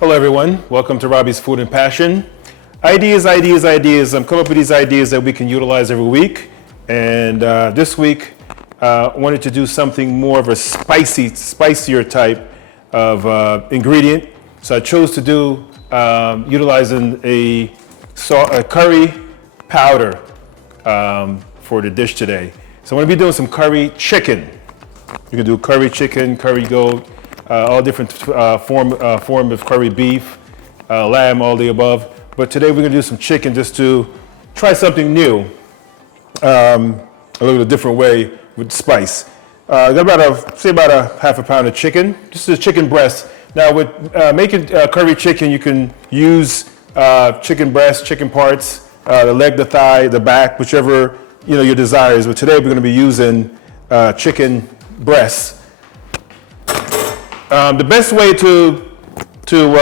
Hello everyone, welcome to Robbie's Food and Passion. Ideas. I'm coming up with these ideas that we can utilize every week. And this week, I wanted to do something more of a spicier type of ingredient. So I chose to do utilizing a curry powder for the dish today. So I'm gonna be doing some curry chicken. You can do curry chicken, curry goat, all different form of curry beef, lamb, all the above. But today we're gonna do some chicken just to try something new, a little different way with spice. I got about a half a pound of chicken. This is a chicken breast. Now with making curry chicken, you can use chicken breast, chicken parts, the leg, the thigh, the back, whichever your desire is. But today we're gonna be using chicken breasts. The best way to do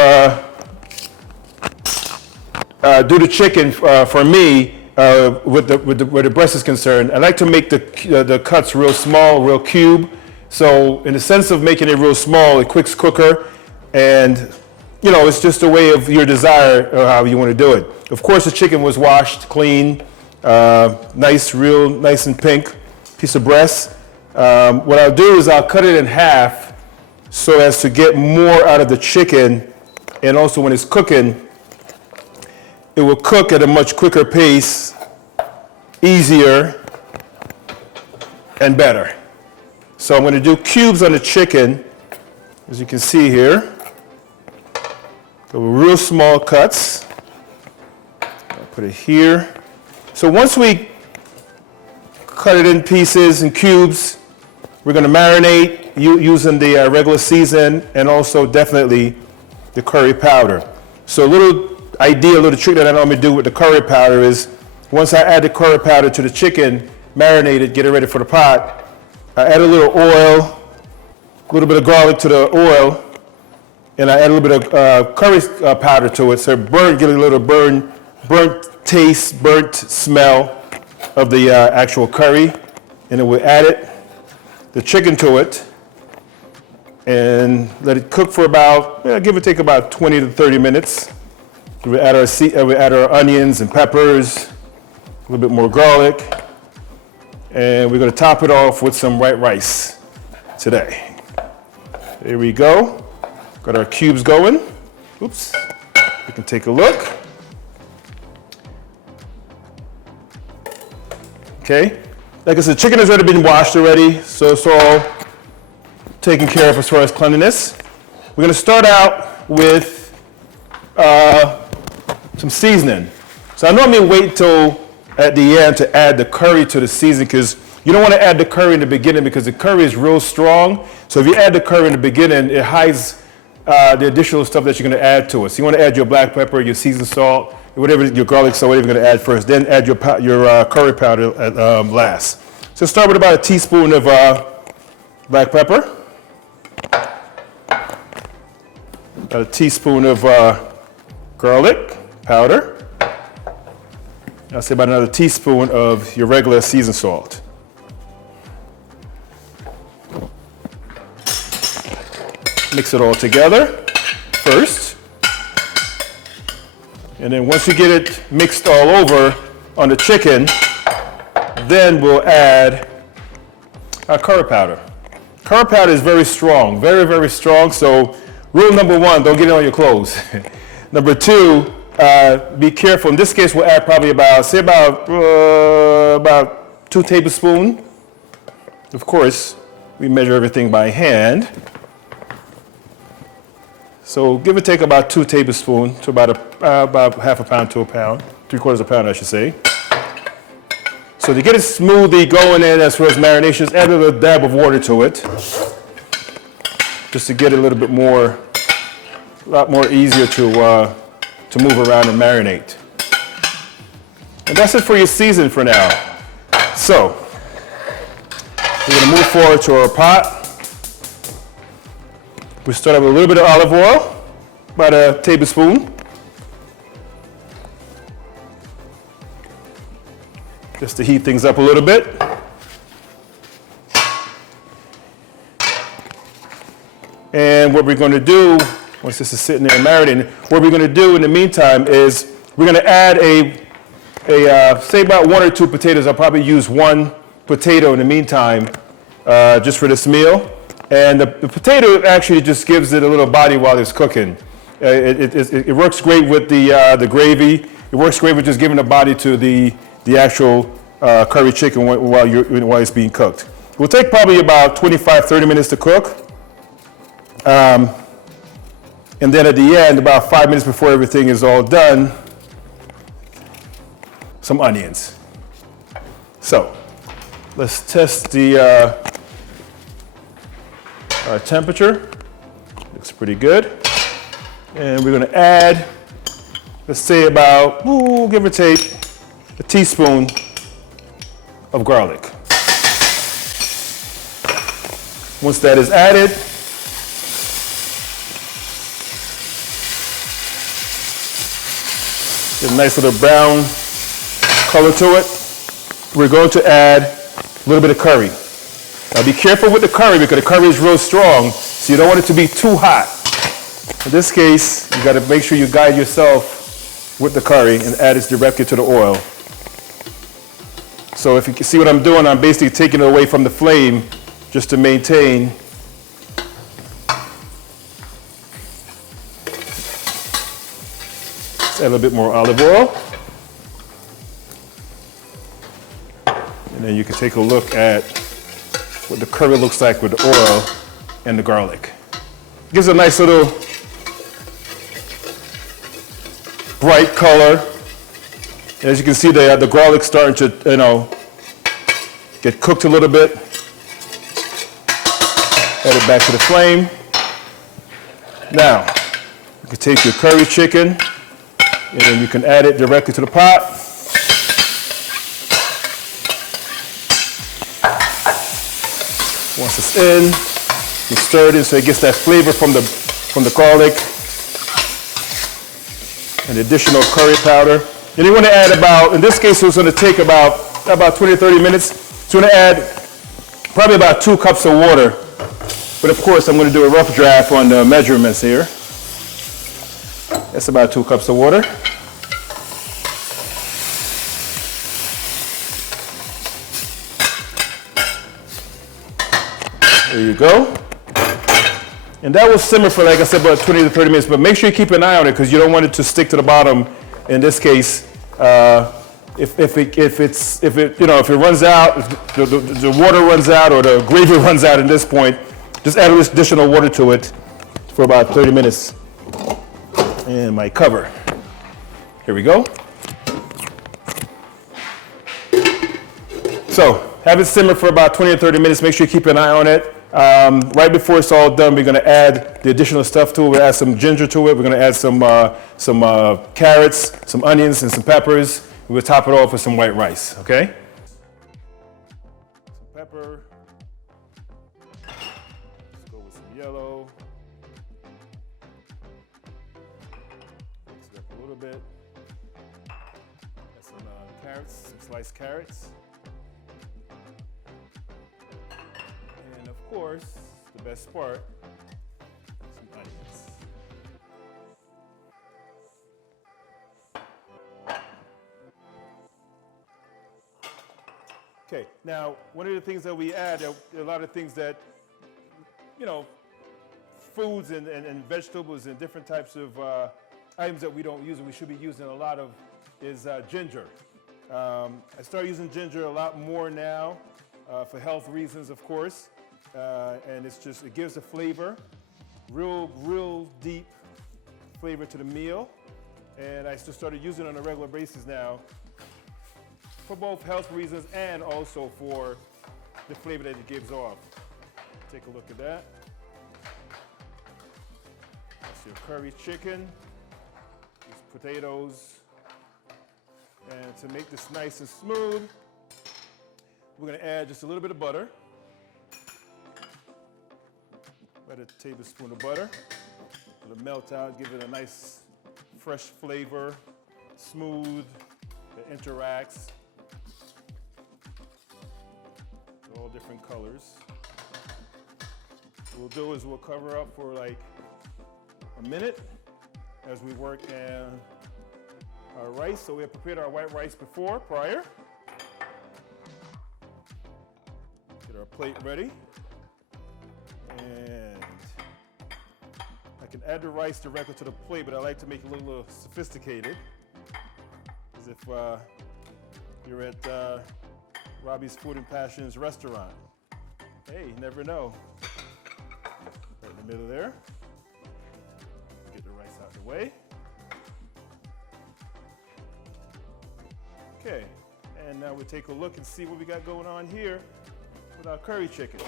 the chicken for me, where the breast is concerned, I like to make the cuts real small, real cube. So in the sense of making it real small, it cooks quicker, and it's just a way of your desire of how you want to do it. Of course, the chicken was washed, clean, nice, real nice and pink piece of breast. What I'll do is I'll cut it in half so as to get more out of the chicken, and also when it's cooking, it will cook at a much quicker pace, easier, and better. So I'm going to do cubes on the chicken, as you can see here. Real small cuts. I'll put it here. So once we cut it in pieces and cubes, we're going to marinate using the regular season and also definitely the curry powder. So a little trick that I normally do with the curry powder is once I add the curry powder to the chicken, marinate it, get it ready for the pot, I add a little oil, a little bit of garlic to the oil, and I add a little bit of curry powder to it, so get a little burnt taste, burnt smell of the actual curry, and then we'll add the chicken to it, and let it cook for about, give or take about 20 to 30 minutes. We add our onions and peppers, a little bit more garlic, and we're going to top it off with some white rice today. There we go. Got our cubes going. Oops. We can take a look. Okay. Like I said, chicken has already been washed already, so it's all taken care of as far as cleanliness. We're going to start out with some seasoning. So I normally wait till at the end to add the curry to the seasoning, because you don't want to add the curry in the beginning because the curry is real strong. So if you add the curry in the beginning, it hides the additional stuff that you're going to add to it. So you want to add your black pepper, your seasoned salt, whatever, your garlic salt, whatever you're going to add first. Then add your curry powder at last. So start with about a teaspoon of black pepper, about a teaspoon of garlic powder. I'll say about another teaspoon of your regular seasoned salt. Mix it all together first. And then once you get it mixed all over on the chicken, then we'll add our curry powder. Curry powder is very strong, very, very strong. So rule number one, don't get it on your clothes. Number two, be careful. In this case, we'll add probably about 2 tablespoons. Of course, we measure everything by hand. So give or take about 2 tablespoons to about half a pound to a pound, 3/4 pound, I should say. So to get it smoothly going in as far as marination, just add a little dab of water to it, just to get it a little bit more, a lot more easier to move around and marinate. And that's it for your season for now. So we're going to move forward to our pot. We start out with a little bit of olive oil, about a tablespoon. Just to heat things up a little bit. And what we're going to do Once this is sitting there marinating, what we're going to do in the meantime is we're going to add say about 1 or 2 potatoes. I'll probably use 1 potato in the meantime, just for this meal. And the potato actually just gives it a little body while it's cooking. It works great with the gravy. It works great with just giving a body to the actual curry chicken while it's being cooked. It will take probably about 25-30 minutes to cook. And then at the end, about 5 minutes before everything is all done, some onions. So let's test the our temperature. Looks pretty good. And we're going to add, let's say about, give or take, a teaspoon of garlic. Once that is added, get a nice little brown color to it. We're going to add a little bit of curry. Now be careful with the curry because the curry is real strong, so you don't want it to be too hot. In this case, you got to make sure you guide yourself with the curry and add it directly to the oil. So if you can see what I'm doing, I'm basically taking it away from the flame just to maintain. Let's add a little bit more olive oil. And then you can take a look at what the curry looks like with the oil and the garlic. It gives a nice little bright color. And as you can see, the garlic's starting to, get cooked a little bit. Add it back to the flame. Now, you can take your curry chicken and then you can add it directly to the pot. Once it's in, you stir it in so it gets that flavor from the garlic and additional curry powder. Then you want to add about, in this case, it's going to take about 20 or 30 minutes. So you're going to add probably about 2 cups of water. But of course, I'm going to do a rough draft on the measurements here. That's about 2 cups of water. There you go. And that will simmer for, like I said, about 20 to 30 minutes. But make sure you keep an eye on it because you don't want it to stick to the bottom. In this case, if it runs out, if the water runs out or the gravy runs out at this point, just add additional water to it for about 30 minutes. And my cover. Here we go. So have it simmer for about 20 or 30 minutes. Make sure you keep an eye on it. Right before it's all done, we're going to add the additional stuff to it. We'll add some ginger to it. We're going to add some carrots, some onions, and some peppers. We'll top it off with some white rice, okay? Some pepper. Let's go with some yellow. Mix it up a little bit. Add some carrots, some sliced carrots. And of course, the best part, some onions. Okay, now one of the things that we add, there are a lot of things that, foods and vegetables and different types of items that we don't use and we should be using a lot of is ginger. I started using ginger a lot more now for health reasons, of course. And it gives a flavor, real deep flavor to the meal. And I just started using it on a regular basis now for both health reasons and also for the flavor that it gives off. Take a look at that. That's your curry chicken, these potatoes. And to make this nice and smooth, we're gonna add just a little bit of butter. About a tablespoon of butter. It'll melt out, give it a nice fresh flavor, smooth, it interacts. All different colors. What we'll do is we'll cover up for like a minute as we work on our rice. So we have prepared our white rice prior. Get our plate ready. And I can add the rice directly to the plate, but I like to make it a little sophisticated. As if you're at Robbie's Food and Passions restaurant. Hey, you never know. Right in the middle there. Get the rice out of the way. Okay, and now we'll take a look and see what we got going on here with our curry chicken.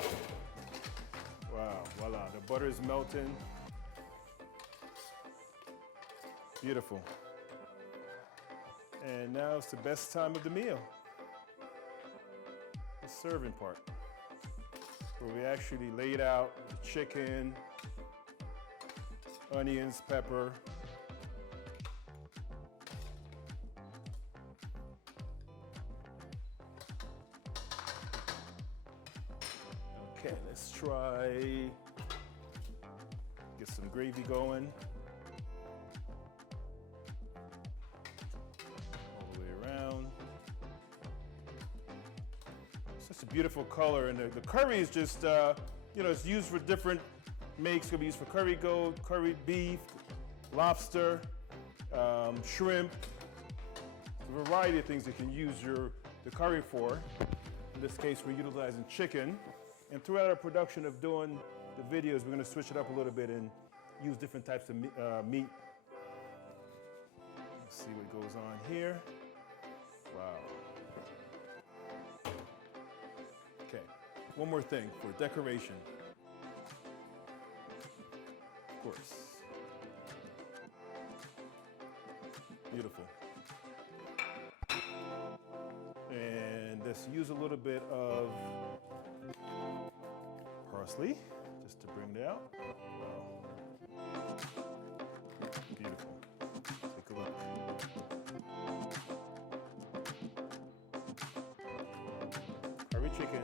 Wow, voila, the butter is melting. Beautiful. And now it's the best time of the meal. The serving part, where we actually laid out the chicken, onions, pepper. Okay, let's try, get some gravy going. All the way around. Such a beautiful color, and the curry is just, it's used for different makes. It can be used for curry goat, curried beef, lobster, shrimp. There's a variety of things you can use the curry for. In this case, we're utilizing chicken. And throughout our production of doing the videos, we're going to switch it up a little bit and use different types of meat. Let's see what goes on here. Wow. Okay, one more thing for decoration. Of course. Beautiful. And let's use a little bit of parsley, just to bring it out. Wow. Beautiful. Take a look. Curry chicken.